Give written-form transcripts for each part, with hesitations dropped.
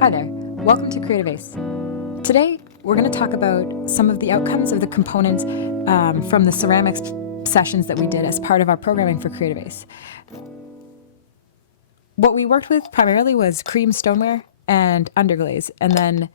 Hi there, welcome to Creative Ace. Today, we're going to talk about some of the outcomes of the components from the ceramics sessions that we did as part of our programming for Creative Ace. What we worked with primarily was cream stoneware and underglaze, and then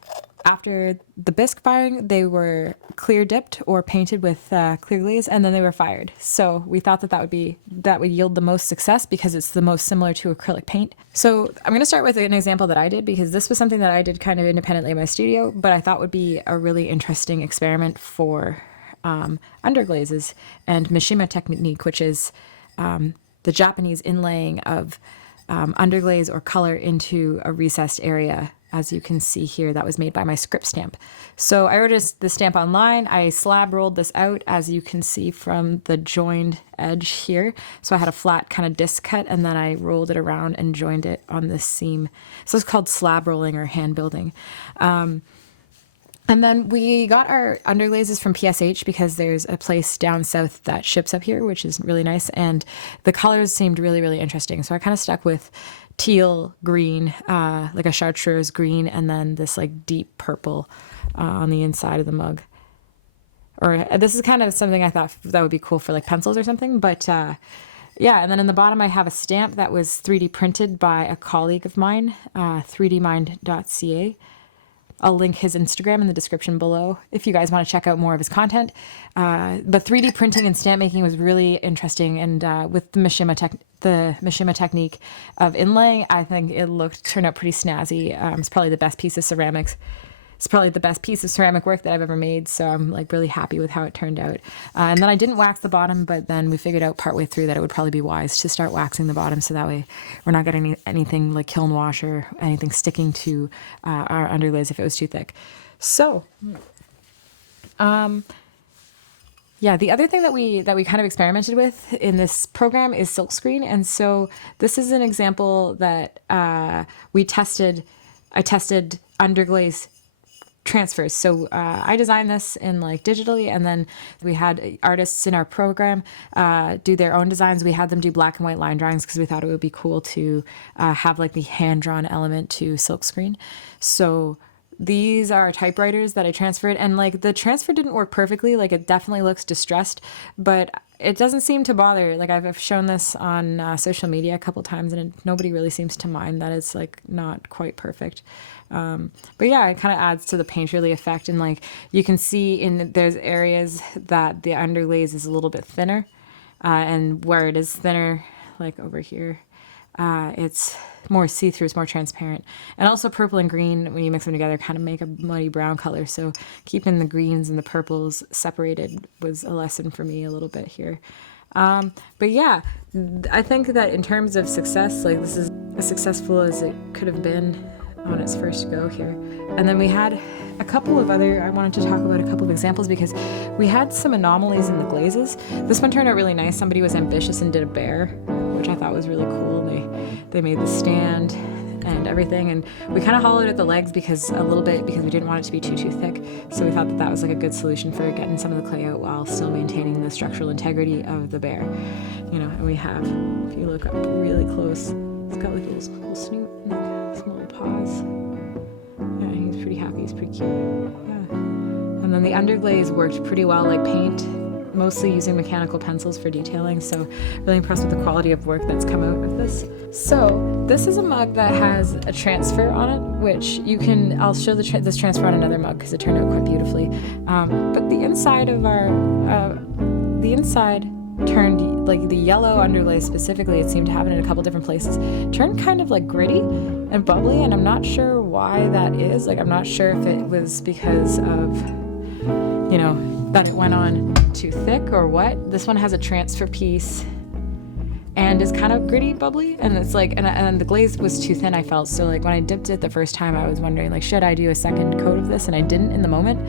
after the bisque firing, they were clear dipped or painted with clear glaze, and then they were fired. So we thought that would yield the most success because it's the most similar to acrylic paint. So I'm going to start with an example that I did because this was something that I did kind of independently in my studio, but I thought would be a really interesting experiment for underglazes and Mishima Technique, which is the Japanese inlaying of underglaze or color into a recessed area. As you can see here, that was made by my script stamp. So I ordered the stamp online. I slab rolled this out, as you can see from the joined edge here. So I had a flat kind of disc cut, and then I rolled it around and joined it on this seam. So it's called slab rolling or hand building. And then we got our underglazes from PSH because there's a place down south that ships up here, which is really nice. And the colors seemed really, really interesting. So I kind of stuck with teal green, like a chartreuse green, and then this like deep purple on the inside of the mug. Or this is kind of something I thought that would be cool for like pencils or something. But yeah, and then in the bottom I have a stamp that was 3D printed by a colleague of mine, 3dmind.ca. I'll link his Instagram in the description below if you guys want to check out more of his content. But 3D printing and stamp making was really interesting, and with the Mishima Technique of inlaying, I think it turned out pretty snazzy. It's probably the best piece of ceramics. It's probably the best piece of ceramic work that I've ever made, so I'm like really happy with how it turned out. And then I didn't wax the bottom, but then we figured out partway through that it would probably be wise to start waxing the bottom, so that way we're not getting anything like kiln wash or anything sticking to our underglaze if it was too thick. So, yeah, the other thing that we kind of experimented with in this program is silkscreen, and so this is an example that I tested underglaze transfers. So I designed this in like digitally, and then we had artists in our program do their own designs. We had them do black and white line drawings because we thought it would be cool to have like the hand-drawn element to silkscreen. So these are typewriters that I transferred, and like the transfer didn't work perfectly. Like it definitely looks distressed, but it doesn't seem to bother. Like I've shown this on social media a couple times, and nobody really seems to mind that it's like not quite perfect. But yeah, it kind of adds to the painterly effect, and like you can see there's areas that the underglaze is a little bit thinner, and where it is thinner, like over here, it's more see-through, it's more transparent. And also purple and green, when you mix them together, kind of make a muddy brown color. So keeping the greens and the purples separated was a lesson for me a little bit here. But yeah, I think that in terms of success, like this is as successful as it could have been on its first go here. And then we had a couple of I wanted to talk about a couple of examples because we had some anomalies in the glazes. This one turned out really nice. Somebody was ambitious and did a bear, which I thought was really cool. They made the stand and everything, and we kind of hollowed out the legs because we didn't want it to be too thick. So we thought that was like a good solution for getting some of the clay out while still maintaining the structural integrity of the bear. You know, and we have, if you look up really close, it's got like a little snoot and like some little paws. Yeah, he's pretty happy. He's pretty cute. Yeah. And then the underglaze worked pretty well like paint, mostly using mechanical pencils for detailing, so really impressed with the quality of work that's come out of this. So this is a mug that has a transfer on it, which I'll show this transfer on another mug because it turned out quite beautifully. But the inside of turned, like the yellow underglaze specifically, it seemed to have it in a couple different places, turned kind of like gritty and bubbly, and I'm not sure why that is. Like I'm not sure if it was because of, you know, that it went on too thick or what. This one has a transfer piece and is kind of gritty, bubbly, and it's like, and the glaze was too thin, I felt. So like when I dipped it the first time, I was wondering like, should I do a second coat of this? And I didn't in the moment,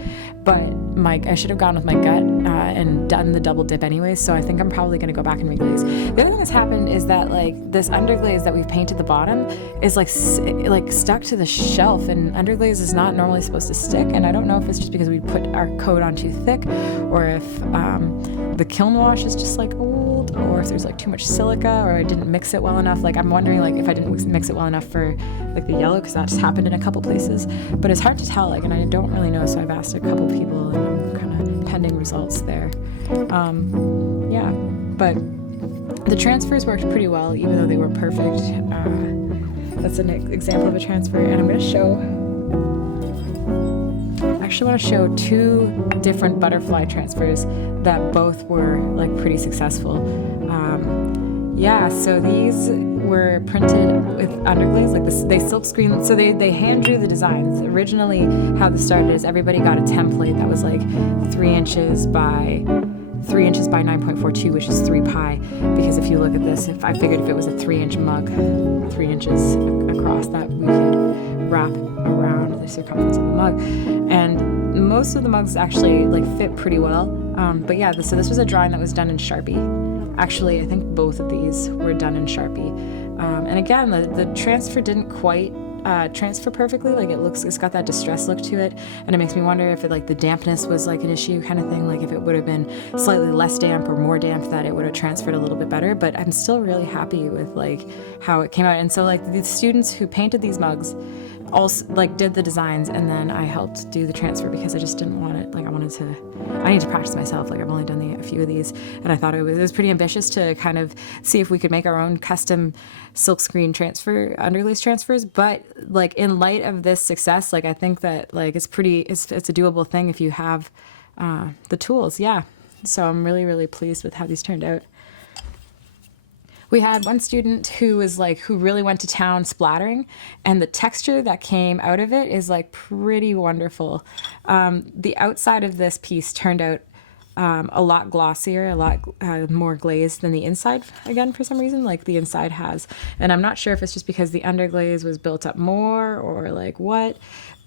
but I should have gone with my gut and done the double dip anyways. So I think I'm probably going to go back and reglaze. The other thing that's happened is that like this underglaze that we've painted the bottom is like stuck to the shelf, and underglaze is not normally supposed to stick. And I don't know if it's just because we put our coat on too thick, or if the kiln wash is just like old gold, or if there's like too much silica, or I didn't mix it well enough. Like I'm wondering like if I didn't mix it well enough for like the yellow, because that just happened in a couple places. But it's hard to tell, like, and I don't really know, so I've asked a couple people, and I'm kind of pending results there. Yeah, but the transfers worked pretty well, even though they weren't perfect. That's an example of a transfer, and I'm going to show. I actually want to show two different butterfly transfers that both were like pretty successful. Yeah, so these were printed with underglaze, like this. They silk screen, so they hand drew the designs. Originally, how this started is everybody got a template that was like 3 inches by 9.42, which is 3 pi. Because if you look at this, if I figured if it was a 3-inch mug, 3 inches across, that we could wrap around the circumference of the mug. And most of the mugs actually like fit pretty well. But yeah, so this was a drawing that was done in Sharpie. Actually, I think both of these were done in Sharpie. And again, the transfer didn't quite transfer perfectly. Like it's got that distressed look to it, and it makes me wonder if it like the dampness was like an issue kind of thing. Like if it would have been slightly less damp or more damp, that it would have transferred a little bit better. But I'm still really happy with like how it came out. And so like the students who painted these mugs also like did the designs, and then I helped do the transfer because I just didn't want it. Like I need to practice myself. Like I've only done a few of these, and I thought it was pretty ambitious to kind of see if we could make our own custom silkscreen underglaze transfers. But like in light of this success, like I think that like it's a doable thing if you have the tools. Yeah, so I'm really, really pleased with how these turned out. We had one student who really went to town splattering, and the texture that came out of it is like pretty wonderful. The outside of this piece turned out a lot glossier, a lot more glazed than the inside, again, for some reason, like the inside has. And I'm not sure if it's just because the underglaze was built up more or like what,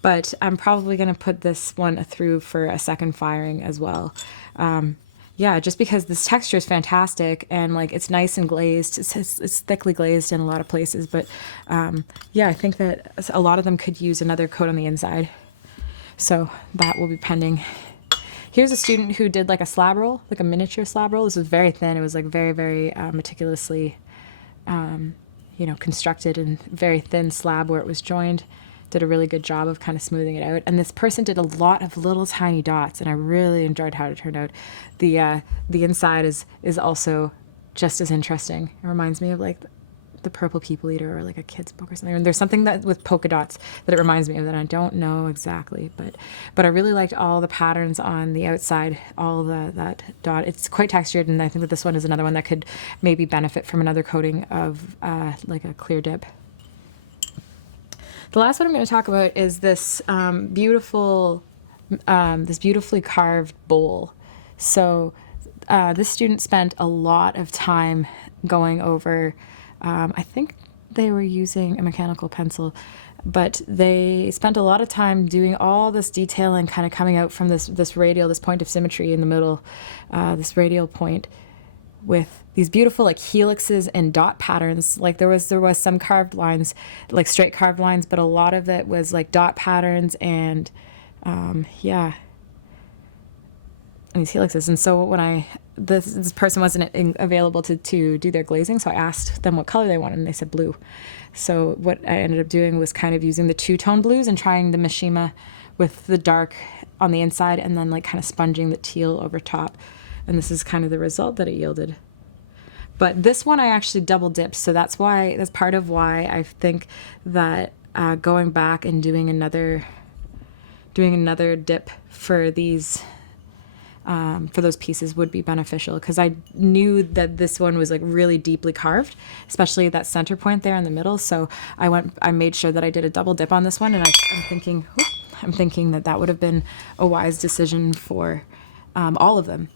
but I'm probably going to put this one through for a second firing as well. Yeah, just because this texture is fantastic, and like it's nice and glazed. It's thickly glazed in a lot of places, but yeah, I think that a lot of them could use another coat on the inside. So that will be pending. Here's a student who did like a slab roll, like a miniature slab roll. This was very thin. It was like very, very meticulously, constructed and very thin slab where it was joined. Did a really good job of kind of smoothing it out. And this person did a lot of little tiny dots, and I really enjoyed how it turned out. The inside is also just as interesting. It reminds me of like the Purple People Eater or like a kid's book or something. And there's something that with polka dots that it reminds me of that I don't know exactly, but I really liked all the patterns on the outside, all that dot. It's quite textured, and I think that this one is another one that could maybe benefit from another coating of like a clear dip. The last one I'm going to talk about is this beautifully carved bowl. So this student spent a lot of time going over, I think they were using a mechanical pencil, but they spent a lot of time doing all this detailing, kind of coming out from this point of symmetry in the middle, this radial point, with these beautiful like helixes and dot patterns. Like there was some carved lines, like straight carved lines, but a lot of it was like dot patterns and and these helixes. And so when this person wasn't available to do their glazing, so I asked them what color they wanted, and they said blue. So what I ended up doing was kind of using the two-tone blues and trying the Mishima with the dark on the inside, and then like kind of sponging the teal over top. And this is kind of the result that it yielded. But this one I actually double dipped, so that's part of why I think that going back and doing another dip for these for those pieces would be beneficial, because I knew that this one was like really deeply carved, especially that center point there in the middle. So I made sure that I did a double dip on this one, and I'm thinking that would have been a wise decision for all of them.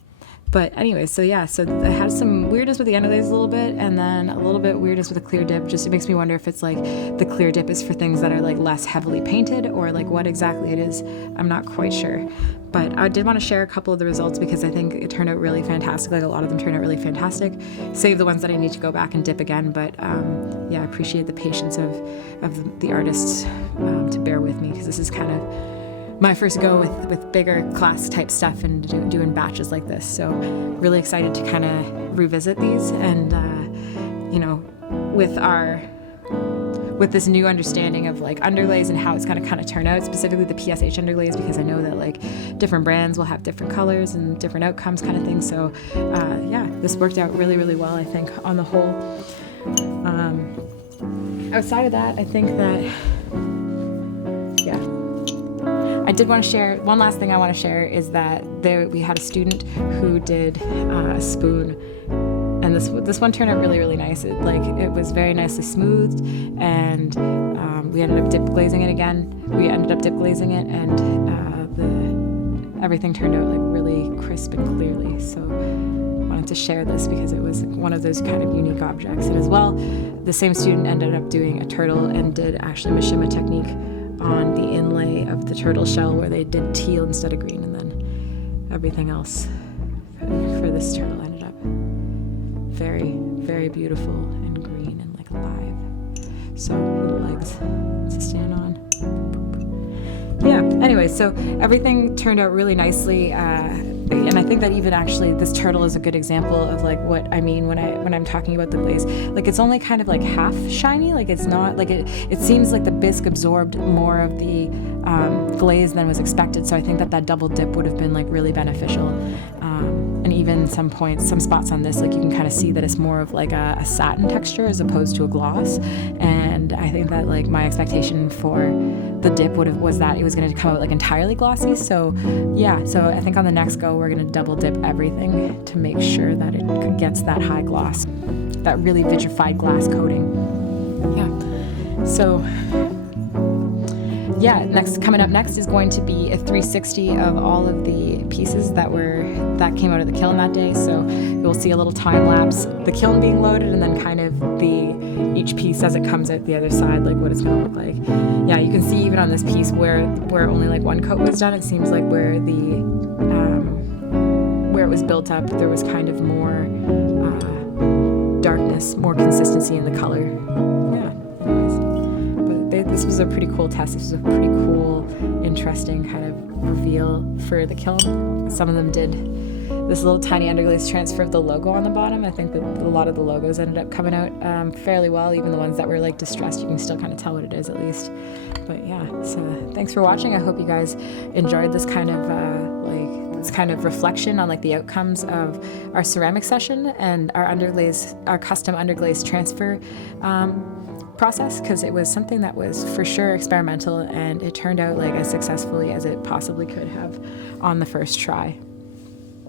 But anyway, so I had some weirdness with the underlays a little bit, and then a little bit weirdness with the clear dip. Just it makes me wonder if it's like the clear dip is for things that are like less heavily painted, or like what exactly it is. I'm not quite sure. But I did want to share a couple of the results because I think it turned out really fantastic. Like a lot of them turned out really fantastic. Save the ones that I need to go back and dip again. But I appreciate the patience of the artists to bear with me, because this is kind of my first go with bigger class type stuff and doing batches like this. So really excited to kind of revisit these and, with this new understanding of like underlays and how it's going to kind of turn out, specifically the PSH underlays, because I know that like different brands will have different colors and different outcomes kind of thing. So this worked out really, really well, I think, on the whole. Outside of that, I think that, I did want to share, one last thing I want to share is that we had a student who did a spoon, and this one turned out really, really nice. It was very nicely smoothed, and we ended up dip glazing it again. And everything turned out like really crisp and clearly. So I wanted to share this because it was one of those kind of unique objects. And as well, the same student ended up doing a turtle and did actually Mishima Technique on the inlay of the turtle shell, where they did teal instead of green, and then everything else for this turtle ended up very, very beautiful and green and like alive. So little legs to stand on. Anyway, so everything turned out really nicely, and I think that even actually this turtle is a good example of like what I mean when I'm talking about the glaze. Like, it's only kind of like half shiny. Like, it's not like it seems like the bisque absorbed more of the glaze than was expected. So I think that double dip would have been like really beneficial. And even some spots on this, like you can kind of see that it's more of like a satin texture as opposed to a gloss. And I think that like my expectation for the dip was that it was going to come out like entirely glossy. So I think on the next go, we're going to double dip everything to make sure that it gets that high gloss, that really vitrified glass coating. So coming up next is going to be a 360 of all of the pieces that came out of the kiln that day. So you'll see a little time lapse, the kiln being loaded, and then kind of each piece as it comes out the other side, like what it's going to look like. You can see even on this piece where only like one coat was done, it seems like where it was built up, there was kind of more darkness, more consistency in the color. This was a pretty cool test. This was a pretty cool, interesting kind of reveal for the kiln. Some of them did this little tiny underglaze transfer of the logo on the bottom. I think that a lot of the logos ended up coming out fairly well. Even the ones that were like distressed, you can still kind of tell what it is at least. But so thanks for watching. I hope you guys enjoyed this kind of reflection on like the outcomes of our ceramic session and our custom underglaze transfer process, because it was something that was for sure experimental, and it turned out like as successfully as it possibly could have on the first try.